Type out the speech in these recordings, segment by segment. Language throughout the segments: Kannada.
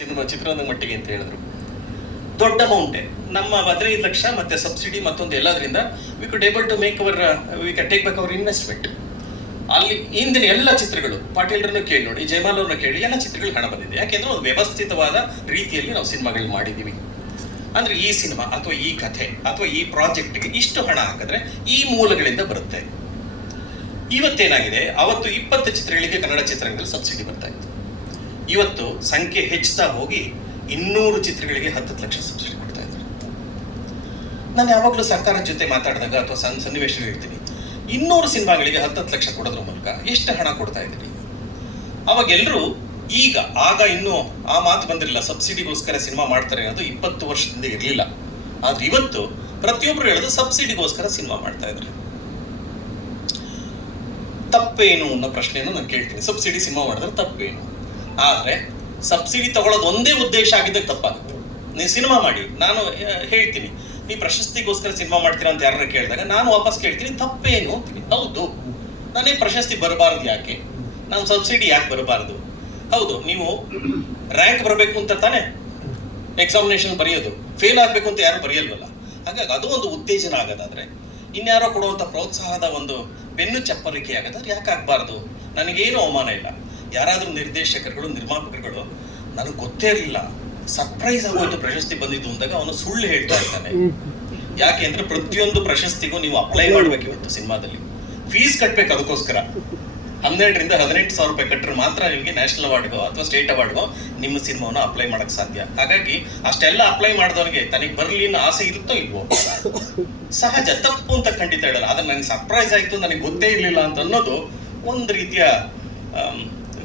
ಸಿನಿಮಾ ಚಿತ್ರದ ಮಟ್ಟಿಗೆ ಅಂತ ಹೇಳಿದ್ರು ದೊಡ್ಡ ಅಮೌಂಟೇ. ನಮ್ಮ 15 ಲಕ್ಷ ಮತ್ತೆ ಸಬ್ಸಿಡಿ ಮತ್ತೊಂದು ಎಲ್ಲದರಿಂದ we could able to make our we can take back our investment. ಅಲ್ಲಿ ಹಿಂದಿನ ಎಲ್ಲ ಚಿತ್ರಗಳು ಪಾಟೀಲ್ರನ್ನು ಕೇಳಿ ನೋಡಿ, ಜಯಮಾಲ್ ಅವ್ರನ್ನ ಕೇಳಿ, ಎಲ್ಲ ಚಿತ್ರಗಳು ಹಣ ಬಂದಿದೆ. ಯಾಕೆಂದ್ರೆ ಒಂದು ವ್ಯವಸ್ಥಿತವಾದ ರೀತಿಯಲ್ಲಿ ನಾವು ಸಿನಿಮಾಗಳು ಮಾಡಿದ್ದೀವಿ. ಅಂದ್ರೆ ಈ ಸಿನಿಮಾ ಅಥವಾ ಈ ಕಥೆ ಅಥವಾ ಈ ಪ್ರಾಜೆಕ್ಟ್ಗೆ ಇಷ್ಟು ಹಣ ಹಾಕಿದ್ರೆ ಈ ಮೂಲಗಳಿಂದ ಬರುತ್ತೆ. ಇವತ್ತೇನಾಗಿದೆ, ಅವತ್ತು 20 ಚಿತ್ರಗಳಿಗೆ ಕನ್ನಡ ಚಿತ್ರರಂಗದಲ್ಲಿ ಸಬ್ಸಿಡಿ ಬರ್ತಾ ಇತ್ತು. ಇವತ್ತು ಸಂಖ್ಯೆ ಹೆಚ್ಚುತ್ತಾ ಹೋಗಿ 200 ಚಿತ್ರಗಳಿಗೆ 10 ಲಕ್ಷ ಸಬ್ಸಿಡಿ ಕೊಡ್ತಾ ಇದ್ದಾರೆ. ನಾನು ಯಾವಾಗಲೂ ಸರ್ಕಾರದ ಜೊತೆ ಮಾತಾಡಿದಾಗ ಅಥವಾ ಸನ್ನಿವೇಶ ಹೇಳ್ತೀನಿ, 200 ಸಿನಿಮಾಗಳಿಗೆ 10 ಲಕ್ಷ ಕೊಡೋದ್ರ ಮೂಲಕ ಎಷ್ಟು ಹಣ ಕೊಡ್ತಾ ಇದ್ದೀರಿ? ಅವಾಗ ಎಲ್ಲರೂ ಈಗ ಆಗ ಇನ್ನೂ ಆ ಮಾತು ಬಂದಿರಲಿಲ್ಲ, ಸಬ್ಸಿಡಿಗೋಸ್ಕರ ಸಿನಿಮಾ ಮಾಡ್ತಾರೆ ಅನ್ನೋದು 20 ವರ್ಷದಿಂದ ಇರಲಿಲ್ಲ. ಆದ್ರೆ ಇವತ್ತು ಪ್ರತಿಯೊಬ್ಬರು ಹೇಳೋದು ಸಬ್ಸಿಡಿಗೋಸ್ಕರ ಸಿನಿಮಾ ಮಾಡ್ತಾ ಇದ್ದಾರೆ. ತಪ್ಪೇನು ಅನ್ನೋ ಪ್ರಶ್ನೆಯನ್ನು ನಾನು ಕೇಳ್ತೀನಿ. ಸಬ್ಸಿಡಿ ಸಿನಿಮಾ ಮಾಡಿದ್ರೆ ತಪ್ಪೇನು? ಆದ್ರೆ ಸಬ್ಸಿಡಿ ತಗೊಳ್ಳೋದು ಒಂದೇ ಉದ್ದೇಶ ಆಗಿದ್ದಾಗ ತಪ್ಪಾಗುತ್ತೆ. ನೀವು ಸಿನಿಮಾ ಮಾಡಿ, ನಾನು ಹೇಳ್ತೀನಿ ನೀವು ಪ್ರಶಸ್ತಿಗೋಸ್ಕರ ಸಿನಿಮಾ ಮಾಡ್ತೀರಾ ಅಂತ ಯಾರನ್ನ ಕೇಳಿದಾಗ ನಾನು ವಾಪಸ್ ಕೇಳ್ತೀನಿ ತಪ್ಪೇನು ಅಂತೀನಿ. ಹೌದು, ನಾನೇ ಪ್ರಶಸ್ತಿ ಬರಬಾರ್ದು ಯಾಕೆ, ನಾನು ಸಬ್ಸಿಡಿ ಯಾಕೆ ಬರಬಾರ್ದು? ಹೌದು, ನೀವು ರ್ಯಾಂಕ್ ಬರಬೇಕು ಅಂತ ತಾನೇ ಎಕ್ಸಾಮಿನೇಷನ್ ಬರೆಯೋದು, ಫೇಲ್ ಆಗ್ಬೇಕು ಅಂತ ಯಾರು ಬರೆಯಲ್ವಲ್ಲ. ಹಾಗಾಗಿ ಅದು ಒಂದು ಉತ್ತೇಜನ ಆಗೋದಾದ್ರೆ, ಇನ್ಯಾರೋ ಕೊಡುವಂತ ಪ್ರೋತ್ಸಾಹದ ಒಂದು ಬೆನ್ನು ಚಪ್ಪಲಿಕೆ ಆಗೋದಾದ್ರೆ ಯಾಕೆ ಆಗ್ಬಾರ್ದು? ನನಗೇನು ಅವಮಾನ ಇಲ್ಲ. ಯಾರಾದ್ರೂ ನಿರ್ದೇಶಕರುಗಳು ನಿರ್ಮಾಪಕರುಗಳು ನನಗೆ ಗೊತ್ತೇ ಇರಲಿಲ್ಲ, ಸರ್ಪ್ರೈಸ್ ಆಗೋಯ್ತು ಪ್ರಶಸ್ತಿ ಬಂದಿದ್ದು ಅಂದಾಗ ಅವನು ಸುಳ್ಳು ಹೇಳ್ತಾ ಇದ್ದಾನೆ. ಯಾಕೆ ಅಂದ್ರೆ ಪ್ರತಿಯೊಂದು ಪ್ರಶಸ್ತಿಗೂ ನೀವು ಅಪ್ಲೈ ಮಾಡ್ಬೇಕು. ಇವತ್ತು ಸಿನಿಮಾದಲ್ಲಿ ಫೀಸ್ ಕಟ್ಬೇಕು. ಅದಕ್ಕೋಸ್ಕರ 12ರಿಂದ 18 ಸಾವಿರ ರೂಪಾಯಿ ಕಟ್ಟರೆ ಮಾತ್ರ ನಿಮಗೆ ನ್ಯಾಷನಲ್ ಅವಾರ್ಡ್ಗೋ ಅಥವಾ ಸ್ಟೇಟ್ ಅವಾರ್ಡ್ಗೋ ನಿಮ್ಮ ಸಿನಿಮಾವನ್ನು ಅಪ್ಲೈ ಮಾಡಕ್ ಸಾಧ್ಯ. ಹಾಗಾಗಿ ಅಷ್ಟೆಲ್ಲ ಅಪ್ಲೈ ಮಾಡಿದವನಿಗೆ ತನಗೆ ಬರಲಿ ಅನ್ನೋ ಆಸೆ ಇರುತ್ತೋ ಇಲ್ವೋ ಸಹಜ, ತಪ್ಪು ಅಂತ ಖಂಡಿತ ಹೇಳಲ್ಲ. ಆದ್ರೆ ನನಗೆ ಸರ್ಪ್ರೈಸ್ ಆಯ್ತು, ನನಗೆ ಗೊತ್ತೇ ಇರಲಿಲ್ಲ ಅಂತ ಅನ್ನೋದು ಒಂದು ರೀತಿಯ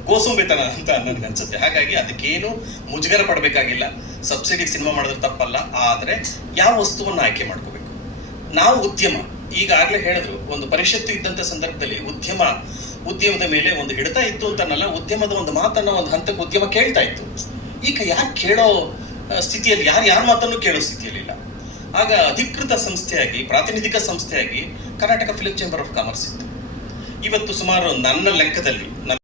ಗೋಸುಂಬೆತನ ಅಂತ ನನಗೆ ಅನ್ಸುತ್ತೆ. ಹಾಗಾಗಿ ಅದಕ್ಕೇನು ಮುಜುಗರ ಪಡಬೇಕಾಗಿಲ್ಲ. ಸಬ್ಸಿಡಿ ಸಿನಿಮಾ ಮಾಡಿದ್ರೆ ತಪ್ಪಲ್ಲ, ಆದ್ರೆ ಯಾವ ವಸ್ತುವನ್ನು ಆಯ್ಕೆ ಮಾಡ್ಕೋಬೇಕು. ನಾವು ಉದ್ಯಮ, ಈಗಾಗಲೇ ಹೇಳಿದ್ರು, ಒಂದು ಪರಿಷತ್ತು ಇದ್ದಂತ ಸಂದರ್ಭದಲ್ಲಿ ಉದ್ಯಮದ ಮೇಲೆ ಒಂದು ಹಿಡಿತ ಇತ್ತು ಅಂತನಲ್ಲ, ಉದ್ಯಮದ ಒಂದು ಮಾತನ್ನ ಒಂದು ಹಂತಕ್ಕೆ ಉದ್ಯಮ ಕೇಳ್ತಾ ಇತ್ತು. ಈಗ ಯಾಕೆ ಕೇಳೋ ಸ್ಥಿತಿಯಲ್ಲಿ, ಯಾರ ಮಾತನ್ನು ಕೇಳೋ ಸ್ಥಿತಿಯಲ್ಲಿ ಇಲ್ಲ. ಆಗ ಅಧಿಕೃತ ಸಂಸ್ಥೆಯಾಗಿ, ಪ್ರಾತಿನಿಧಿಕ ಸಂಸ್ಥೆಯಾಗಿ Karnataka film chamber of commerce ಇತ್ತು. ಇವತ್ತು ಸುಮಾರು ನನ್ನ ಲೆಕ್ಕದಲ್ಲಿ